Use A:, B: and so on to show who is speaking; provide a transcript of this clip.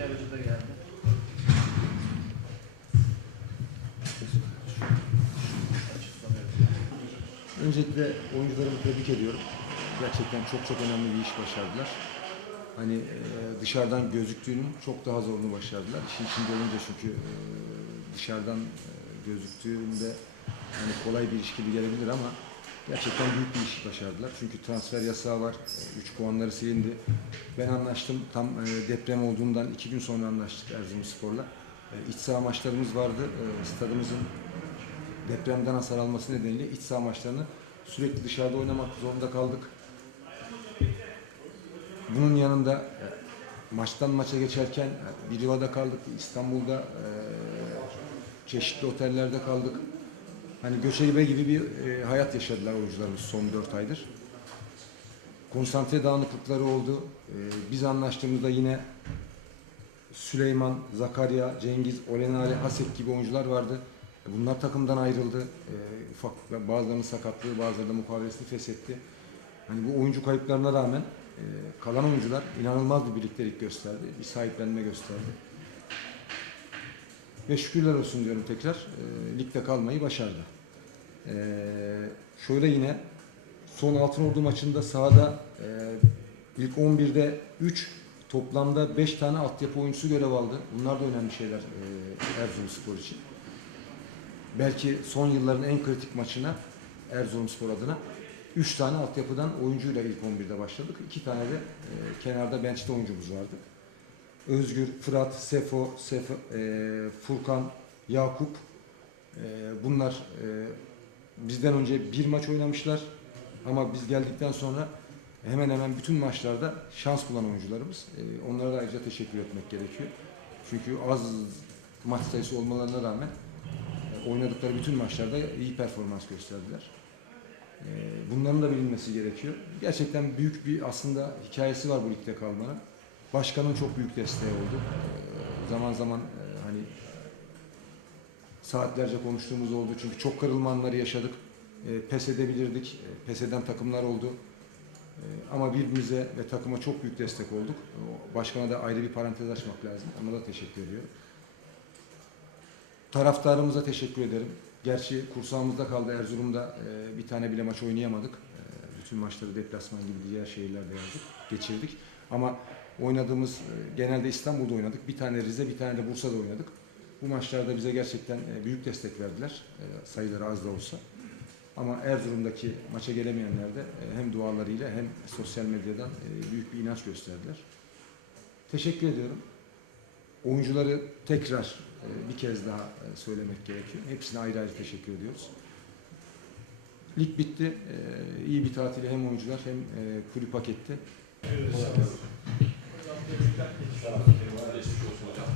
A: yarıcı da geldi. Öncelikle oyuncularımı tebrik ediyorum. Gerçekten çok çok önemli bir iş başardılar. Hani e, dışarıdan gözüktüğünün çok daha zorunu başardılar. İşin içinde olunca çünkü e, dışarıdan e, gözüktüğünde hani kolay bir iş gibi gelebilir ama gerçekten büyük bir iş başardılar. Çünkü transfer yasağı var. 3 puanları silindi. Ben anlaştım. Tam e, deprem olduğundan iki gün sonra anlaştık Erzurumspor'la. E, iç saha maçlarımız vardı. E, stadımızın depremden hasar alması nedeniyle iç saha maçlarını sürekli dışarıda oynamak zorunda kaldık. Bunun yanında e, maçtan maça geçerken e, bir yuvada kaldık, İstanbul'da e, çeşitli otellerde kaldık. Hani göçebe gibi bir e, hayat yaşadılar oyuncularımız son 4 aydır. Konsantre dağınıklıkları oldu. E, biz anlaştığımızda yine Süleyman, Zakarya, Cengiz, Olenari, Hasek gibi oyuncular vardı. E, Bunlar takımdan ayrıldı. E, ufak bazılarının sakatlığı, bazıları da mukavelesini feshetti. Hani bu oyuncu kayıplarına rağmen e, kalan oyuncular inanılmaz bir birliktelik gösterdi. Bir sahiplenme gösterdi. Ve şükürler olsun diyorum tekrar. E, ligde kalmayı başardı. E, şöyle yine son Altınordu maçında sahada e, ilk 11'de 3 toplamda 5 tane altyapı oyuncusu görev aldı. Bunlar da önemli şeyler e, Erzurumspor için. Belki son yılların en kritik maçına Erzurumspor adına 3 tane altyapıdan oyuncuyla ilk 11'de başladık. 2 tane de e, kenarda bench'te oyuncumuz vardı. Özgür, Fırat, Sefo, Sefo e, Furkan, Yakup e, bunlar e, bizden önce bir maç oynamışlar ama biz geldikten sonra hemen hemen bütün maçlarda şans bulan oyuncularımız. E, onlara da ayrıca teşekkür etmek gerekiyor. Çünkü az maç sayısı olmalarına rağmen e, oynadıkları bütün maçlarda iyi performans gösterdiler. E, bunların da bilinmesi gerekiyor. Gerçekten büyük bir aslında hikayesi var bu ligde kalmanın. Başkanın çok büyük desteği oldu. E, zaman zaman e, hani saatlerce konuştuğumuz oldu. Çünkü çok kırılma anları yaşadık. E, pes edebilirdik. E, pes eden takımlar oldu. Ama birbirimize ve takıma çok büyük destek olduk. Başkana da ayrı bir parantez açmak lazım. Ona da teşekkür ediyorum. Taraftarımıza teşekkür ederim. Gerçi kursağımızda kaldı Erzurum'da bir tane bile maç oynayamadık. Bütün maçları deplasman gibi diğer şehirlerde yazdık, geçirdik. Ama oynadığımız e, genelde İstanbul'da oynadık. Bir tane Rize, bir tane de Bursa'da oynadık. Bu maçlarda bize gerçekten e, büyük destek verdiler. E, sayıları az da olsa. Ama Erzurum'daki maça gelemeyenler de hem dualarıyla hem sosyal medyadan büyük bir inanç gösterdiler. Teşekkür ediyorum. Oyuncuları tekrar bir kez daha söylemek gerekiyor. Hepsine ayrı ayrı teşekkür ediyoruz. Lig bitti. İyi bir tatili hem oyuncular hem kulüp hak etti. Geçmiş olsun hocam.